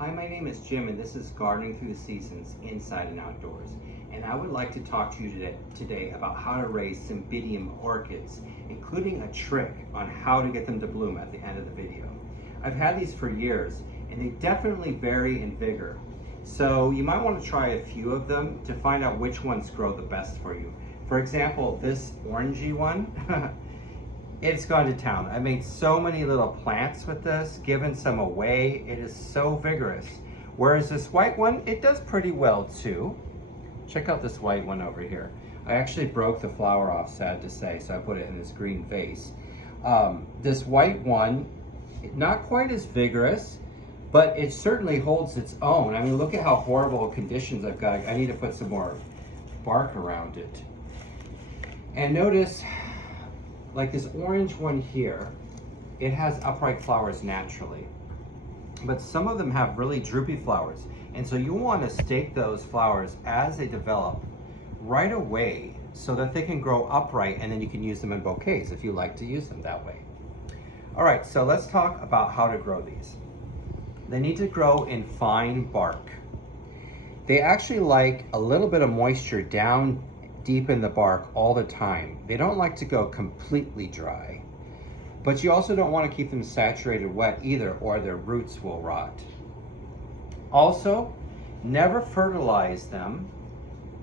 Hi, my name is Jim and this is Gardening Through the Seasons, Inside and Outdoors. And I would like to talk to you today about how to raise Cymbidium orchids, including a trick on how to get them to bloom at the end of the video. I've had these for years and they definitely vary in vigor. So you might want to try a few of them to find out which ones grow the best for you. For example, this orangey one, it's gone to town. I made so many little plants with this, given some away. It is so vigorous. Whereas this white one, it does pretty well too. Check out this white one over here. I actually broke the flower off, sad to say, so I put it in this green vase. This white one, not quite as vigorous, but it certainly holds its own. I mean, look at how horrible conditions I've got. I need to put some more bark around it. And notice, like this orange one here, it has upright flowers naturally, but some of them have really droopy flowers. And so you want to stake those flowers as they develop right away so that they can grow upright, and then you can use them in bouquets if you like to use them that way. All right, so let's talk about how to grow these. They need to grow in fine bark. They actually like a little bit of moisture down deep in the bark all the time. They don't like to go completely dry, but you also don't want to keep them saturated wet either, or their roots will rot. Also, never fertilize them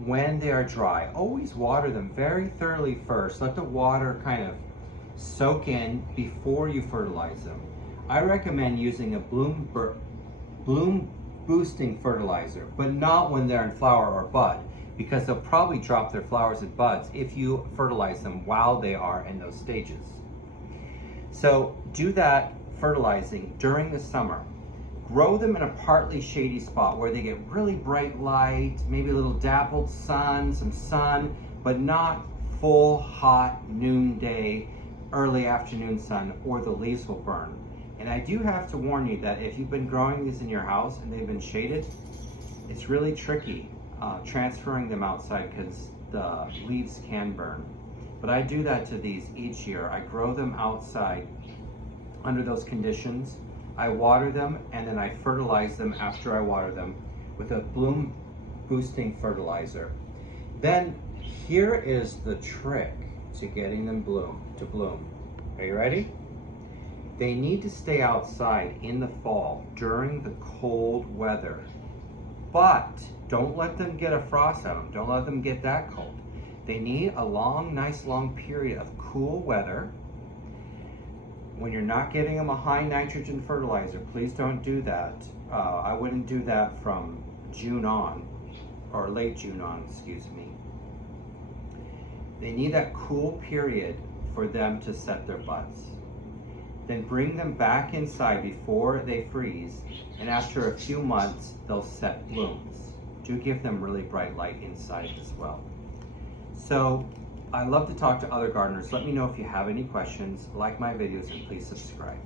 when they are dry. Always water them very thoroughly first. Let the water kind of soak in before you fertilize them. I recommend using a bloom boosting fertilizer, but not when they're in flower or bud, because they'll probably drop their flowers and buds if you fertilize them while they are in those stages. So do that fertilizing during the summer. Grow them in a partly shady spot where they get really bright light, maybe a little dappled sun, some sun, but not full hot noonday, early afternoon sun, or the leaves will burn. And I do have to warn you that if you've been growing these in your house and they've been shaded, it's really tricky transferring them outside because the leaves can burn. But I do that to these each year. I grow them outside under those conditions. I water them and then I fertilize them after I water them with a bloom boosting fertilizer. Then here is the trick to getting them to bloom. Are you ready? They need to stay outside in the fall during the cold weather, but don't let them get a frost on them. Don't let them get that cold. They need a nice long period of cool weather. When you're not getting them a high nitrogen fertilizer, please don't do that. I wouldn't do that from June on, or late June on, excuse me. They need that cool period for them to set their buds. Then bring them back inside before they freeze, and after a few months, they'll set blooms. Do give them really bright light inside as well. So I love to talk to other gardeners. Let me know if you have any questions. Like my videos and please subscribe.